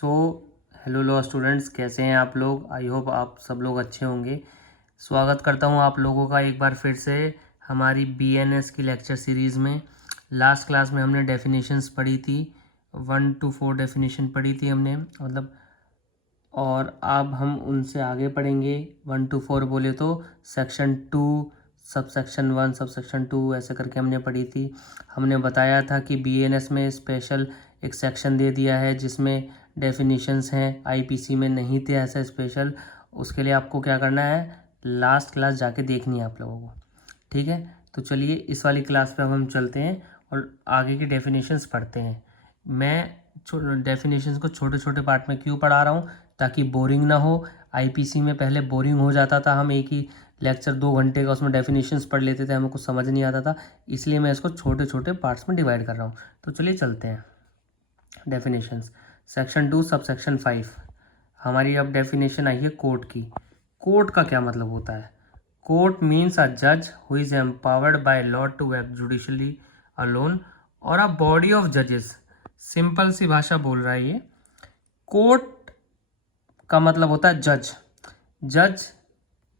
So hello law students, कैसे हैं आप लोग। आई होप आप सब लोग अच्छे होंगे। स्वागत करता हूं आप लोगों का एक बार फिर से हमारी बीएनएस की लेक्चर सीरीज़ में। लास्ट क्लास में हमने डेफिनेशंस पढ़ी थी, 1 to 4 डेफिनेशन पढ़ी थी हमने, मतलब, और अब हम उनसे आगे पढ़ेंगे। 1 to 4 बोले तो सेक्शन 2 सबसेक्शन 1 सबसेक्शन 2 ऐसे करके हमने पढ़ी थी। हमने बताया था कि बीएनएस में स्पेशल एक सेक्शन दे दिया है जिसमें डेफिनेशंस हैं, आईपीसी में नहीं थे ऐसा स्पेशल। उसके लिए आपको क्या करना है, लास्ट क्लास जाके देखनी है आप लोगों को, ठीक है। तो चलिए इस वाली क्लास पे अब हम चलते हैं और आगे की डेफिनेशंस पढ़ते हैं। मैं डेफिनेशंस को छोटे छोटे पार्ट में क्यों पढ़ा रहा हूँ, ताकि बोरिंग ना हो। आईपीसी में पहले बोरिंग हो जाता था, हम एक ही लेक्चर 2 घंटे का उसमें डेफिनेशंस पढ़ लेते थे, हमें कुछ समझ नहीं आता था। इसलिए मैं इसको छोटे छोटे पार्ट्स में डिवाइड कर रहा हूँ। तो चलिए चलते हैं डेफिनेशंस। सेक्शन 2 सबसेक्शन 5 हमारी अब डेफिनेशन आई है कोर्ट की। कोर्ट का क्या मतलब होता है। कोर्ट मीन्स अ जज who is empowered by law to act judicially alone और अ बॉडी ऑफ जजेस। सिंपल सी भाषा बोल रहा है ये। कोर्ट का मतलब होता है जज। जज,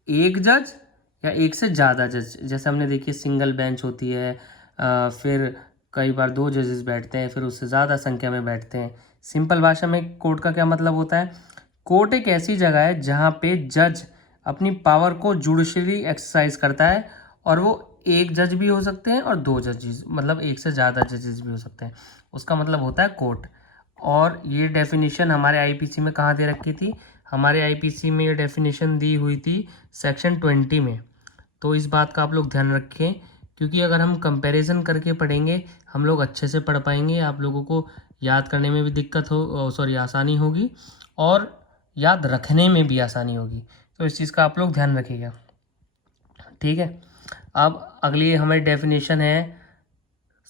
एक जज या एक से ज़्यादा जज। जैसे हमने देखिए सिंगल बेंच होती है, फिर कई बार 2 जजेस बैठते हैं, फिर उससे ज़्यादा संख्या में बैठते हैं। सिंपल भाषा में कोर्ट का क्या मतलब होता है। कोर्ट एक ऐसी जगह है जहाँ पे जज अपनी पावर को जुडिशली एक्सरसाइज करता है, और वो एक जज भी हो सकते हैं और 2 जजेस, मतलब एक से ज़्यादा जजेस भी हो सकते हैं। उसका मतलब होता है कोर्ट। और ये डेफिनेशन हमारे आईपीसी में कहाँ दे रखी थी, हमारे आईपीसी में ये डेफिनेशन दी हुई थी सेक्शन 20 में। तो इस बात का आप लोग ध्यान रखें, क्योंकि अगर हम कंपैरिजन करके पढ़ेंगे हम लोग अच्छे से पढ़ पाएंगे, आप लोगों को याद करने में भी दिक्कत हो आसानी होगी, और याद रखने में भी आसानी होगी। तो इस चीज़ का आप लोग ध्यान रखिएगा, ठीक है। अब अगली हमारी डेफिनेशन है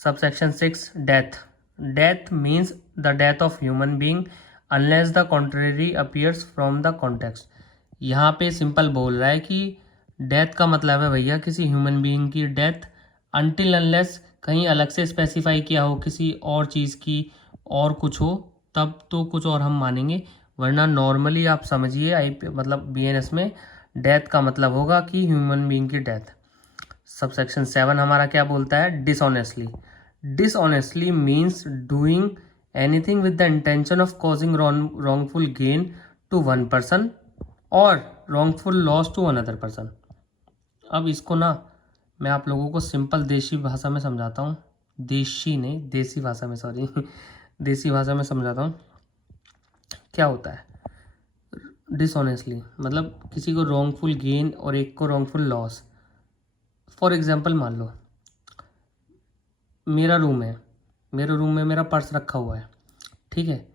subsection 6 death. Death means the death of human being unless the contrary appears from the context. यहाँ पे सिंपल बोल रहा है कि डेथ का मतलब है भैया किसी ह्यूमन बीइंग की डेथ, अनटिल अनलेस कहीं अलग से स्पेसिफाई किया हो किसी और चीज़ की, और कुछ हो तब तो कुछ और हम मानेंगे, वरना नॉर्मली आप समझिए मतलब बीएनएस में डेथ का मतलब होगा कि ह्यूमन बीइंग की डेथ। सबसेक्शन 7 हमारा क्या बोलता है, dishonestly. Dishonestly means doing anything with the intention of causing wrongful gain to one person और wrongful loss to another person. अब इसको ना मैं आप लोगों को सिंपल देशी भाषा में समझाता हूँ, देशी नहीं देसी भाषा में, सॉरी देसी भाषा में समझाता हूँ। क्या होता है डिसऑनेस्टली, मतलब किसी को wrongful गेन और एक को wrongful लॉस। फॉर एग्जाम्पल मान लो मेरा रूम है, मेरे रूम में मेरा पर्स रखा हुआ है, ठीक है।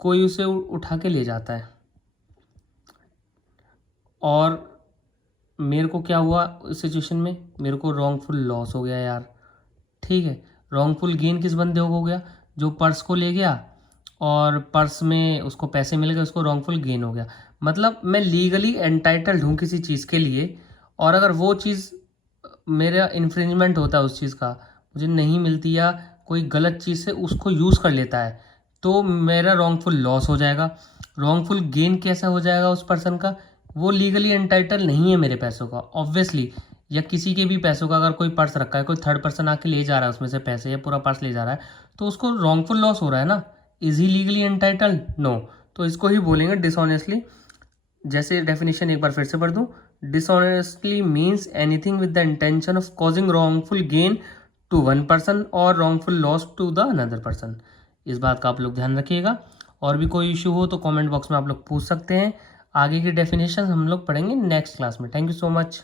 कोई उसे उठा के ले जाता है, और मेरे को क्या हुआ उस सिचुएशन में, मेरे को रॉन्गफुल लॉस हो गया यार, ठीक है। रॉन्गफुल गेन किस बंदे को हो गया, जो पर्स को ले गया और पर्स में उसको पैसे मिल गए, उसको रॉन्गफुल गेन हो गया। मतलब मैं लीगली एंटाइटल्ड हूँ किसी चीज़ के लिए, और अगर वो चीज़ मेरा इन्फ्रिंजमेंट होता है उस चीज़ का, मुझे नहीं मिलती या कोई गलत चीज़ से उसको यूज़ कर लेता है, तो मेरा रॉन्गफुल लॉस हो जाएगा। रॉन्गफुल गेन कैसा हो जाएगा उस पर्सन का, वो लीगली एंटाइटल नहीं है मेरे पैसों का ऑब्वियसली, या किसी के भी पैसों का। अगर कोई पर्स रखा है, कोई थर्ड पर्सन आके ले जा रहा है उसमें से पैसे, या पूरा पर्स ले जा रहा है, तो उसको रॉन्गफुल लॉस हो रहा है ना। Is he legally entitled, no. तो इसको ही बोलेंगे डिसऑनेस्टली। जैसे डेफिनेशन एक बार फिर से पढ़ दूं, dishonestly means anything with the intention of causing wrongful gain to one person और wrongful loss to the another person. इस बात का आप लोग ध्यान रखिएगा। और भी कोई इशू हो तो कमेंट बॉक्स में आप लोग पूछ सकते हैं। आगे की डेफिनेशन हम लोग पढ़ेंगे नेक्स्ट क्लास में। Thank you so much.